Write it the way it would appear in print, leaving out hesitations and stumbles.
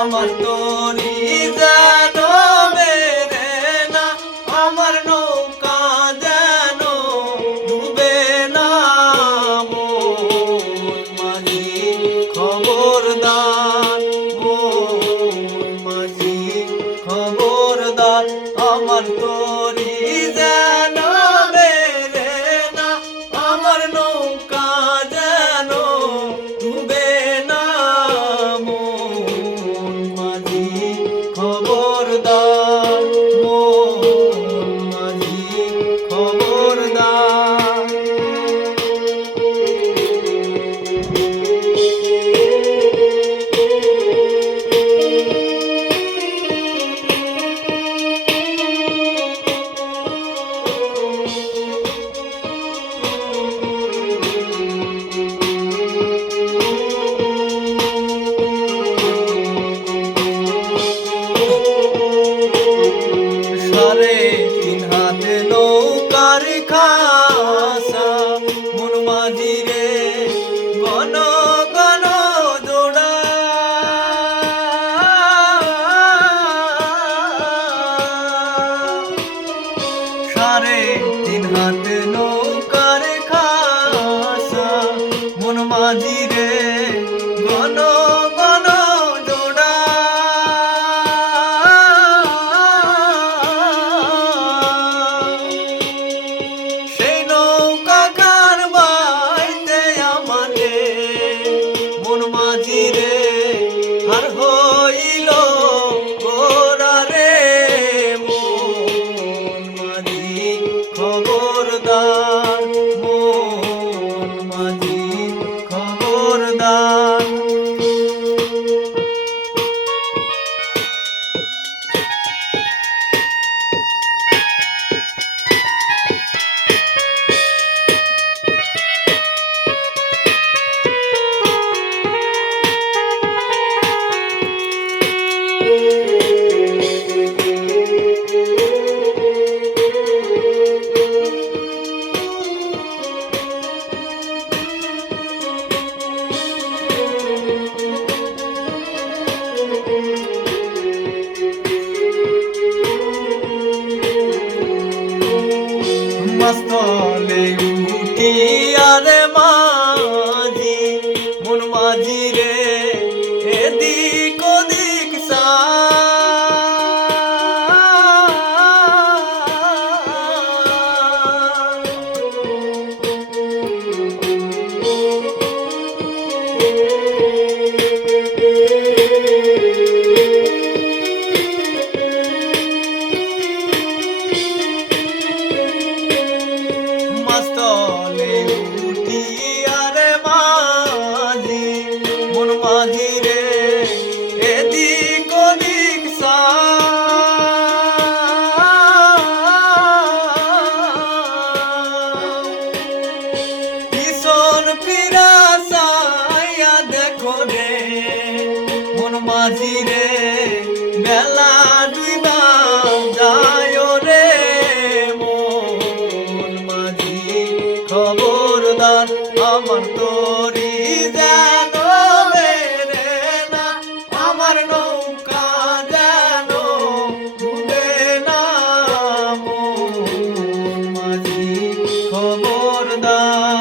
আমার তরি যেন মেরে না, আমার নৌকা যেন ডুবে না। মন মাঝি খবরদার, মন মাঝি খবরদার, আমার তরি যেন মেরে না, আমার নৌকা যেন ডুবে না। মন মাঝি খবরদার, মন মাঝি খবরদার। সাড়ে তিন হাত নৌকার খাসা, মন মাঝি রে গণ গণ জোড়া। সাড়ে তিন হাত নৌকার খাসা, মন মাঝি রে গণ গণ জোড়া। সেই নৌকা কার বাইতে আমারে মন মাঝি রে আর হইল গোরা রে। মন মাঝি খবরদার, মন মাঝি খবরদার। মস্তলে উঠি আরে মাঝি, মন মাঝি রে এদিক ওদিক মস্তলে উঠি আরে মাঝি, মন মাঝি রে এদিক ওদিক ভীষণ ফিরা সাইয়া দেখো রে মন মাঝি রে বেলা ডুইবা যায় রে। মন মাঝি খবরদার, আমার তরি যেন মেরে না, আমার নৌকা যেন ডুবে না। মন মাঝি খবরদার।